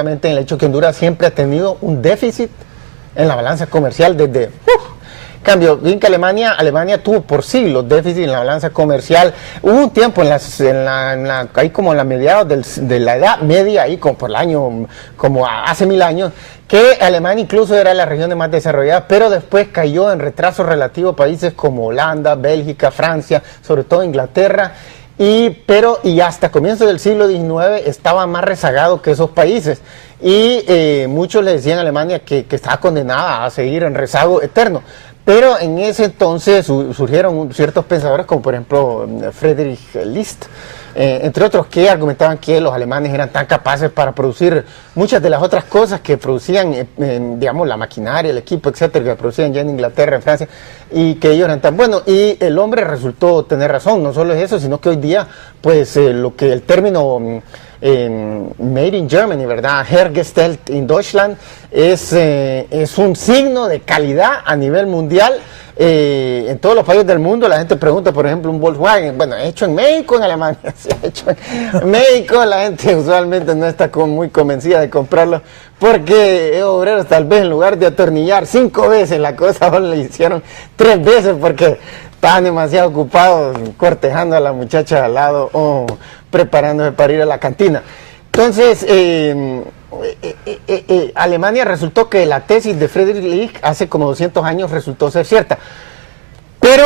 en el hecho que Honduras siempre ha tenido un déficit en la balanza comercial desde... Cambio, bien que Alemania tuvo por siglos déficit en la balanza comercial. Hubo un tiempo ahí como en la mediados de la Edad Media, ahí como por el año, como hace 1000 años, que Alemania incluso era la región más desarrollada, pero después cayó en retraso relativo a países como Holanda, Bélgica, Francia, sobre todo Inglaterra, y hasta comienzos del siglo XIX estaba más rezagado que esos países. Y muchos le decían a Alemania que estaba condenada a seguir en rezago eterno. Pero en ese entonces surgieron ciertos pensadores como por ejemplo Friedrich List, entre otros, que argumentaban que los alemanes eran tan capaces para producir muchas de las otras cosas que producían, digamos, la maquinaria, el equipo, etcétera, que producían ya en Inglaterra, en Francia, y que ellos eran tan buenos. Y el hombre resultó tener razón, no solo es eso, sino que hoy día, pues, lo que el término Made in Germany, ¿verdad? Hergestellt in Deutschland, es un signo de calidad a nivel mundial. En todos los países del mundo la gente pregunta, por ejemplo, un Volkswagen, bueno, hecho en México, en Alemania, sí, hecho en México, la gente usualmente no está muy convencida de comprarlo, porque obreros tal vez en lugar de atornillar 5 veces la cosa, ahora le hicieron 3 veces porque estaban demasiado ocupados cortejando a la muchacha al lado o preparándose para ir a la cantina. Entonces, Alemania resultó que la tesis de Friedrich List hace como 200 años resultó ser cierta. Pero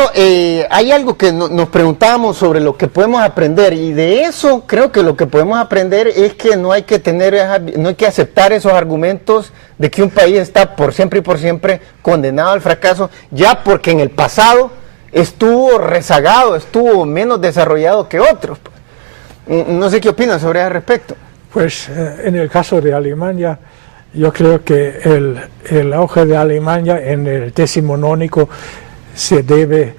hay algo que nos preguntábamos sobre lo que podemos aprender, y de eso creo que lo que podemos aprender es que no hay que aceptar esos argumentos de que un país está por siempre condenado al fracaso, ya porque en el pasado estuvo rezagado, estuvo menos desarrollado que otros. No sé qué opinan sobre ese respecto. Pues en el caso de Alemania, yo creo que el auge de Alemania en el decimonónico se debe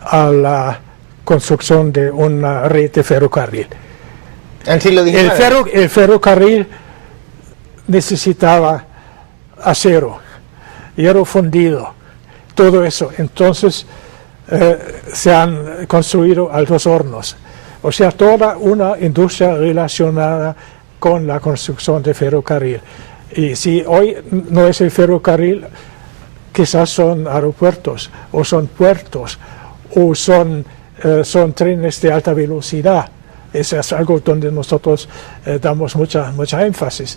a la construcción de una red de ferrocarril. ¿El siglo XIX? El ferrocarril necesitaba acero, hierro fundido, todo eso. Entonces se han construido altos hornos. O sea, toda una industria relacionada con la construcción de ferrocarril. Y si hoy no es el ferrocarril, quizás son aeropuertos, o son puertos, o son trenes de alta velocidad. Eso es algo donde nosotros damos mucha énfasis.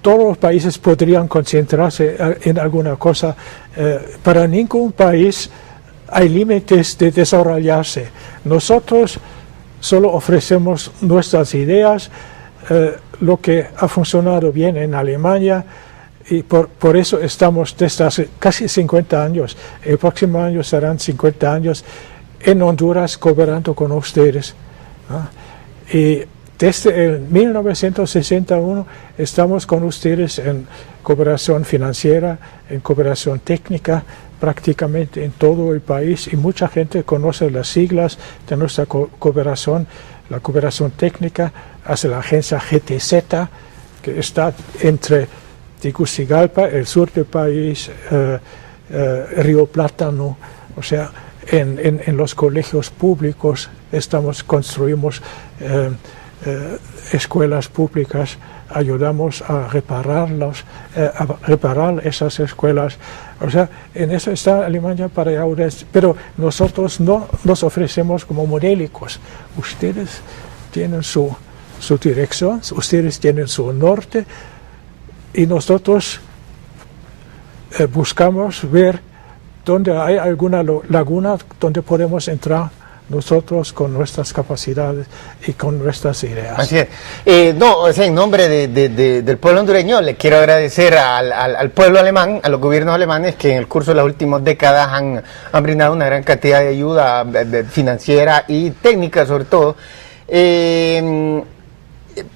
Todos los países podrían concentrarse en alguna cosa. Para ningún país hay límites de desarrollarse. Nosotros solo ofrecemos nuestras ideas, lo que ha funcionado bien en Alemania, y por eso estamos desde hace casi 50 años, el próximo año serán 50 años en Honduras cooperando con ustedes. Y desde el 1961 estamos con ustedes en cooperación financiera, en cooperación técnica, prácticamente en todo el país, y mucha gente conoce las siglas de nuestra cooperación. La cooperación técnica hace la agencia GTZ, que está entre Tegucigalpa, el sur del país, Río Plátano. O sea, en los colegios públicos construimos escuelas públicas, ayudamos a reparar esas escuelas. O sea, en eso está Alemania para ahora, pero nosotros no nos ofrecemos como modélicos. Ustedes tienen su dirección, ustedes tienen su norte, y nosotros buscamos ver dónde hay alguna laguna donde podemos entrar nosotros con nuestras capacidades y con nuestras ideas. Así es. En nombre del pueblo hondureño le quiero agradecer al pueblo alemán, a los gobiernos alemanes que en el curso de las últimas décadas han brindado una gran cantidad de ayuda financiera y técnica sobre todo.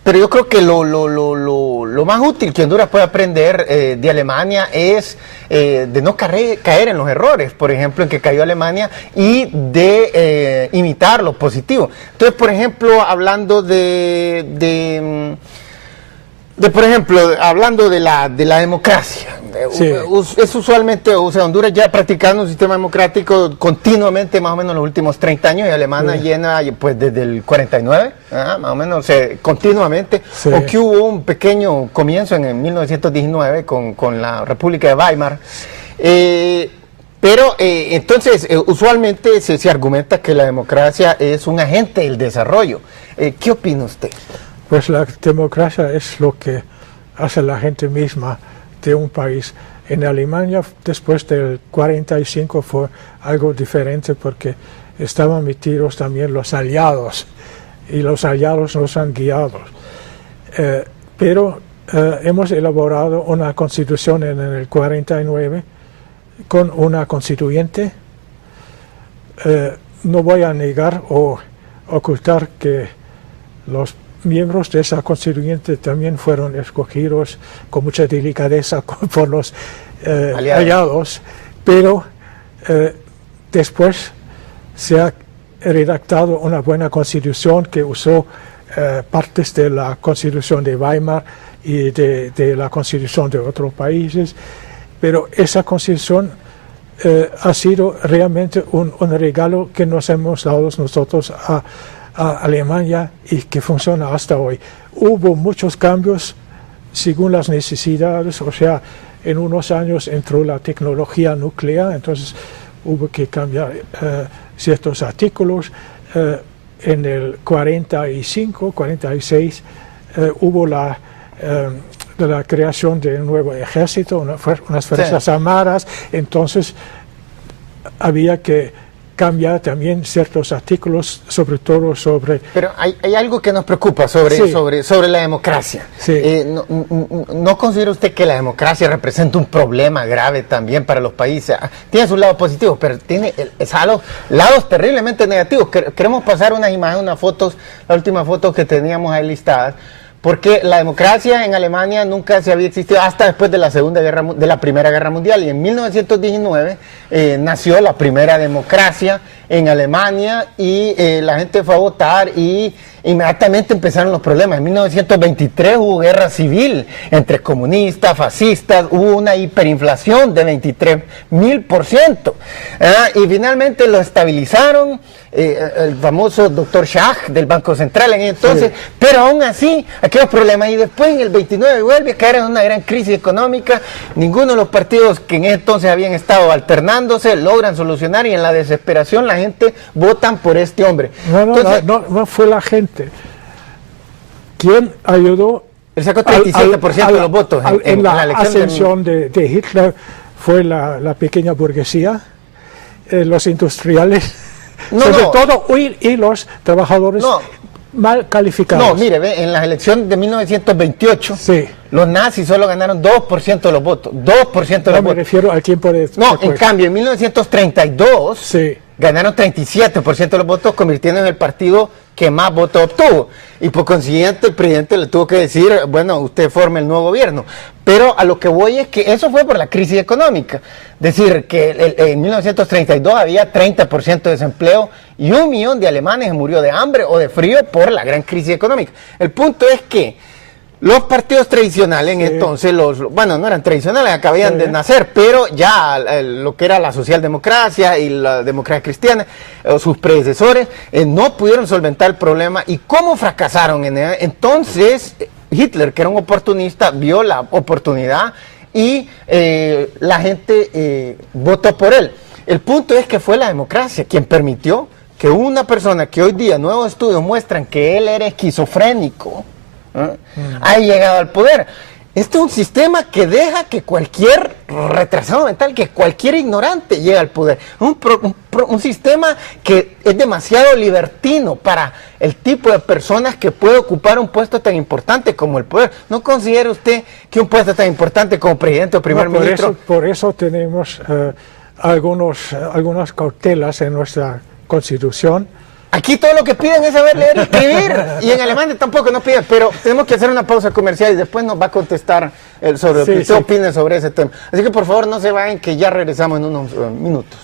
Pero yo creo que lo más útil que Honduras puede aprender de Alemania es de no caer en los errores, por ejemplo, en que cayó Alemania, y de imitar lo positivo. Entonces, por ejemplo, hablando hablando de la democracia, Sí. Es usualmente, o sea, Honduras ya practicando un sistema democrático continuamente, más o menos los últimos 30 años, y Alemania llena pues desde el 49, más o menos, continuamente. Sí. O que hubo un pequeño comienzo en 1919 con la República de Weimar. Pero entonces, usualmente se argumenta que la democracia es un agente del desarrollo. ¿Qué opina usted? Pues la democracia es lo que hace la gente misma de un país. En Alemania, después del 45, fue algo diferente porque estaban metidos también los aliados, y los aliados nos han guiado. Pero hemos elaborado una constitución en el 49 con una constituyente. No voy a negar o ocultar que los miembros de esa constituyente también fueron escogidos con mucha delicadeza por los aliados, pero después se ha redactado una buena constitución que usó partes de la constitución de Weimar y de la constitución de otros países, pero esa constitución ha sido realmente un regalo que nos hemos dado nosotros a Alemania y que funciona hasta hoy. Hubo muchos cambios según las necesidades, o sea, en unos años entró la tecnología nuclear, entonces hubo que cambiar ciertos artículos. En el 45, 46 hubo la creación de un nuevo ejército, unas fuerzas armadas, entonces había que cambiar también ciertos artículos, sobre todo sobre... Pero hay algo que nos preocupa sobre la democracia. Sí. ¿No considera usted que la democracia representa un problema grave también para los países? Tiene su lado positivo, pero tiene lados terriblemente negativos. Queremos pasar unas imágenes, unas fotos, las últimas fotos que teníamos ahí listadas, porque la democracia en Alemania nunca se había existido hasta después de la Primera Guerra Mundial, y en 1919 nació la primera democracia en Alemania, y la gente fue a votar y inmediatamente empezaron los problemas. En 1923 hubo guerra civil entre comunistas, fascistas, hubo una hiperinflación de 23,000%, y finalmente lo estabilizaron el famoso doctor Schacht del Banco Central en entonces, sí. Pero aún así, aquellos problemas, y después en el 29 vuelve a caer en una gran crisis económica. Ninguno de los partidos que en entonces habían estado alternándose logran solucionar, y en la desesperación la gente votan por este hombre. No fue la gente. ¿Quién ayudó? Él sacó 37% de los votos en la ascensión de Hitler. Fue la pequeña burguesía, los industriales, todo, y los trabajadores mal calificados. No, mire, en las elecciones de 1928, sí, los nazis solo ganaron 2% de los votos. 2% de los votos. Me refiero al tiempo de... No, en cambio, en 1932... Sí. Ganaron 37% de los votos, convirtiendo en el partido que más votos obtuvo. Y por consiguiente, el presidente le tuvo que decir, bueno, usted forme el nuevo gobierno. Pero a lo que voy es que eso fue por la crisis económica. Decir que en 1932 había 30% de desempleo y 1 millón de alemanes murió de hambre o de frío por la gran crisis económica. El punto es que los partidos tradicionales, sí, entonces, no eran tradicionales, acababan de nacer, pero ya lo que era la socialdemocracia y la democracia cristiana, sus predecesores, no pudieron solventar el problema. ¿Y cómo fracasaron en él? Entonces, Hitler, que era un oportunista, vio la oportunidad y la gente votó por él. El punto es que fue la democracia quien permitió que una persona que hoy día nuevos estudios muestran que él era esquizofrénico, ha llegado al poder. Este es un sistema que deja que cualquier retrasado mental, que cualquier ignorante llegue al poder. Un sistema que es demasiado libertino para el tipo de personas que puede ocupar un puesto tan importante como el poder. ¿No considera usted que un puesto tan importante como presidente o primer ministro? Por eso tenemos algunas cautelas en nuestra Constitución. Aquí todo lo que piden es saber leer y escribir, y en Alemania tampoco nos piden, pero tenemos que hacer una pausa comercial y después nos va a contestar sobre lo que usted opine sobre ese tema. Así que por favor no se vayan, que ya regresamos en unos minutos.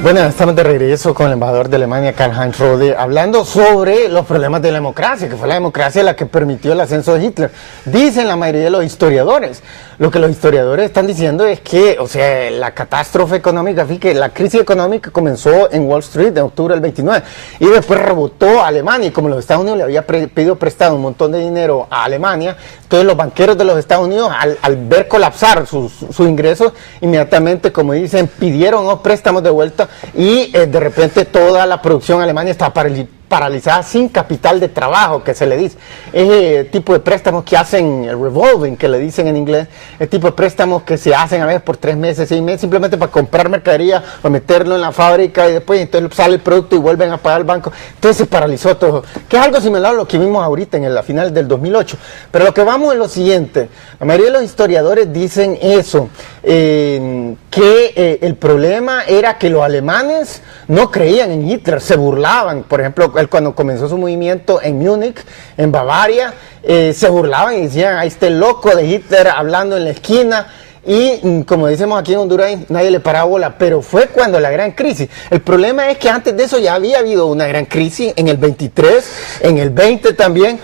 Bueno, estamos de regreso con el embajador de Alemania, Karl-Heinz Rode, hablando sobre los problemas de la democracia, que fue la democracia la que permitió el ascenso de Hitler. Dicen la mayoría de los historiadores. Lo que los historiadores están diciendo es que, o sea, la catástrofe económica, fíjate, la crisis económica comenzó en Wall Street en octubre del 29 y después rebotó a Alemania, y como los Estados Unidos le había pedido prestado un montón de dinero a Alemania, entonces los banqueros de los Estados Unidos, al ver colapsar sus ingresos, inmediatamente, como dicen, pidieron los préstamos de vuelta y de repente toda la producción alemana está paralizada sin capital de trabajo, que se le dice. Ese tipo de préstamos que hacen, el revolving, que le dicen en inglés, el tipo de préstamos que se hacen a veces por 3 meses, 6 meses, simplemente para comprar mercadería o meterlo en la fábrica y después entonces sale el producto y vuelven a pagar el banco. Entonces se paralizó todo, que es algo similar a lo que vimos ahorita en la final del 2008. Pero lo que vamos es lo siguiente, la mayoría de los historiadores dicen eso, que el problema era que los alemanes no creían en Hitler, se burlaban. Por ejemplo, él cuando comenzó su movimiento en Múnich, en Bavaria, se burlaban y decían, ahí está el loco de Hitler hablando en la esquina, y como decimos aquí en Honduras, nadie le paraba bola, pero fue cuando la gran crisis. El problema es que antes de eso ya había habido una gran crisis, en el 23, en el 20 también.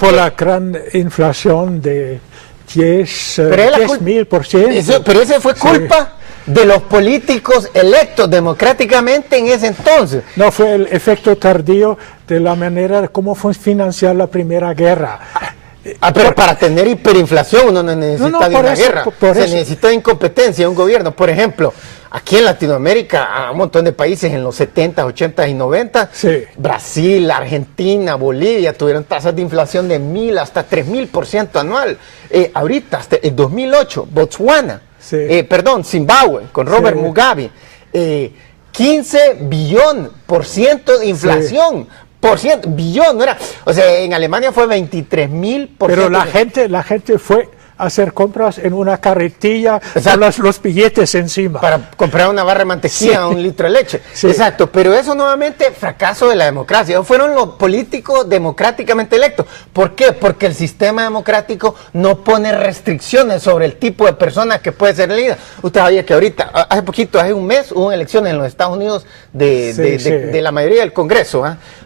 Por la gran inflación de 10.000%. Pero ese fue culpa de los políticos electos democráticamente en ese entonces. No, fue el efecto tardío de la manera como fue financiar la Primera Guerra. Pero para tener hiperinflación uno no necesita de una guerra, se necesita de incompetencia de un gobierno. Por ejemplo, aquí en Latinoamérica, a un montón de países en los 70, 80 y 90, Brasil, Argentina, Bolivia tuvieron tasas de inflación de 1.000 hasta 3.000% anual. Ahorita, hasta el 2008, Botswana, Zimbabue, con Robert Mugabe, 15 billón% de inflación. Billón, no era. O sea, en Alemania fue 23.000%. Pero la gente fue a hacer compras en una carretilla con los billetes encima. Para comprar una barra de mantequilla o un litro de leche. Exacto, pero eso nuevamente fracaso de la democracia. Fueron los políticos democráticamente electos. ¿Por qué? Porque el sistema democrático no pone restricciones sobre el tipo de personas que puede ser elegida. Usted sabía que ahorita, hace un mes, hubo elecciones en los Estados Unidos de la mayoría del Congreso,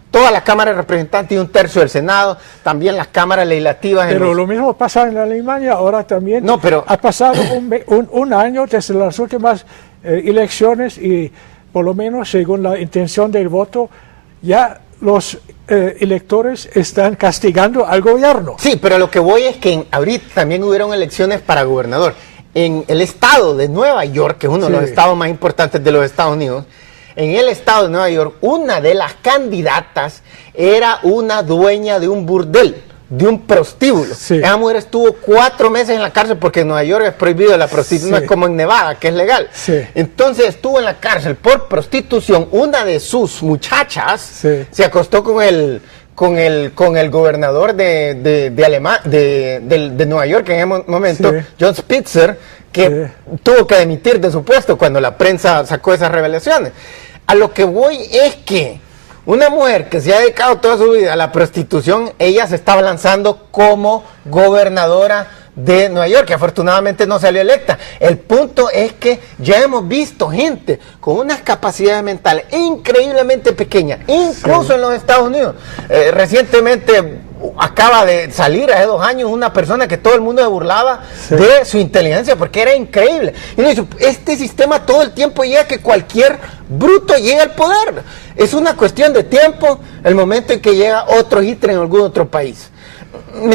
toda la Cámara de Representantes y 1/3 del Senado, también las cámaras legislativas. Pero lo mismo pasa en Alemania, ahora también. No, pero ha pasado un año desde las últimas elecciones y por lo menos según la intención del voto, ya los electores están castigando al gobierno. Sí, pero lo que voy es que ahorita también hubieron elecciones para gobernador. En el estado de Nueva York, que es uno de los estados más importantes de los Estados Unidos, en el estado de Nueva York, una de las candidatas era una dueña de un burdel, de un prostíbulo. Esa mujer estuvo 4 meses en la cárcel porque en Nueva York es prohibido la prostitución, no es como en Nevada, que es legal. Entonces estuvo en la cárcel por prostitución. Una de sus muchachas se acostó con el gobernador de Nueva York en ese momento, John Spitzer, que tuvo que dimitir de su puesto cuando la prensa sacó esas revelaciones. A lo que voy es que una mujer que se ha dedicado toda su vida a la prostitución, ella se estaba lanzando como gobernadora de Nueva York, que afortunadamente no salió electa. El punto es que ya hemos visto gente con unas capacidades mentales increíblemente pequeñas, incluso en los Estados Unidos. Recientemente acaba de salir hace 2 años una persona que todo el mundo se burlaba de su inteligencia porque era increíble. Y uno dice, este sistema todo el tiempo llega a que cualquier bruto llegue al poder. Es una cuestión de tiempo el momento en que llega otro Hitler en algún otro país.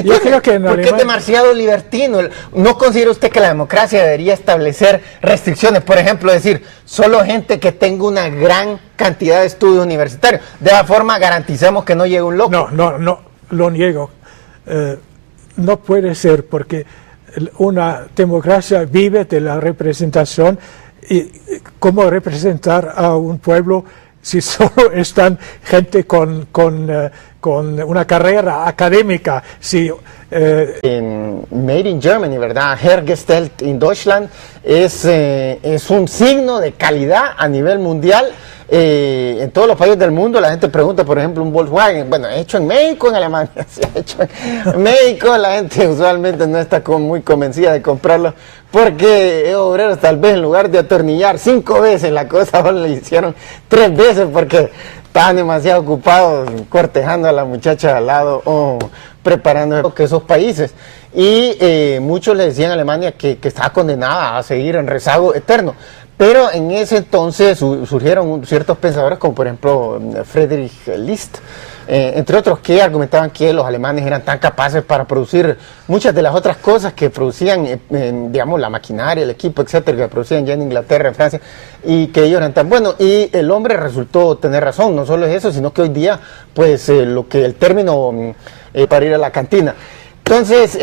Yo creo que porque es demasiado libertino. ¿No considera usted que la democracia debería establecer restricciones? Por ejemplo, decir, solo gente que tenga una gran cantidad de estudios universitarios. De esa forma garanticemos que no llegue un loco. No, lo niego. No puede ser, porque una democracia vive de la representación. Y ¿cómo representar a un pueblo si solo están gente con una carrera académica? Si Made in Germany, ¿verdad? Hergestellt in Deutschland es un signo de calidad a nivel mundial. En todos los países del mundo la gente pregunta, por ejemplo, un Volkswagen, bueno, hecho en México, en Alemania, sí, hecho en México, la gente usualmente no está muy convencida de comprarlo, porque obreros tal vez en lugar de atornillar 5 veces la cosa, ahora le hicieron 3 veces porque estaban demasiado ocupados cortejando a la muchacha de al lado o preparando que esos países. Y muchos le decían a Alemania que estaba condenada a seguir en rezago eterno. Pero en ese entonces surgieron ciertos pensadores como por ejemplo Friedrich List, entre otros, que argumentaban que los alemanes eran tan capaces para producir muchas de las otras cosas que producían, digamos, la maquinaria, el equipo, etcétera, que producían ya en Inglaterra, en Francia, y que ellos eran tan buenos. Y el hombre resultó tener razón, no solo es eso, sino que hoy día, pues, lo que el término para ir a la cantina. Entonces,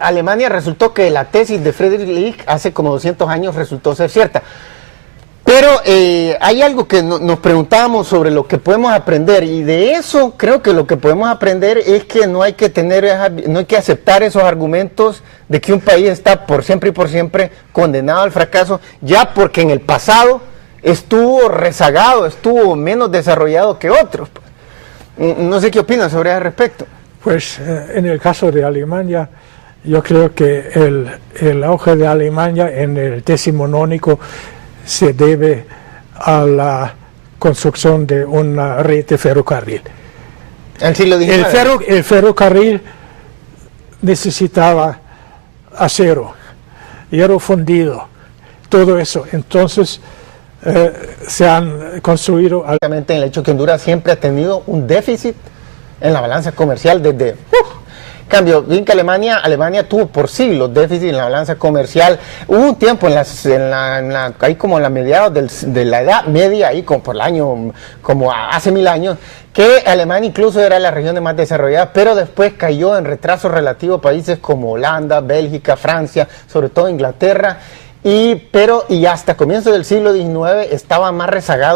Alemania resultó que la tesis de Friedrich List hace como 200 años resultó ser cierta. Pero hay algo que nos preguntábamos sobre lo que podemos aprender, y de eso creo que lo que podemos aprender es que no hay que aceptar esos argumentos de que un país está por siempre y por siempre condenado al fracaso, ya porque en el pasado estuvo rezagado, estuvo menos desarrollado que otros. No sé qué opinan sobre ese respecto. Pues en el caso de Alemania, yo creo que el auge de Alemania en el decimonónico se debe a la construcción de una red de ferrocarril. El siglo XIX. El ferrocarril necesitaba acero, hierro fundido, todo eso. Entonces se han construido... En el hecho que Honduras siempre ha tenido un déficit en la balanza comercial desde... Cambio, bien que Alemania tuvo por siglos déficit en la balanza comercial. Hubo un tiempo ahí como en la mediados de la Edad Media, ahí como por el año, como hace 1000 años, que Alemania incluso era la región más desarrollada, pero después cayó en retraso relativo a países como Holanda, Bélgica, Francia, sobre todo Inglaterra, y hasta comienzos del siglo XIX estaba más rezagado.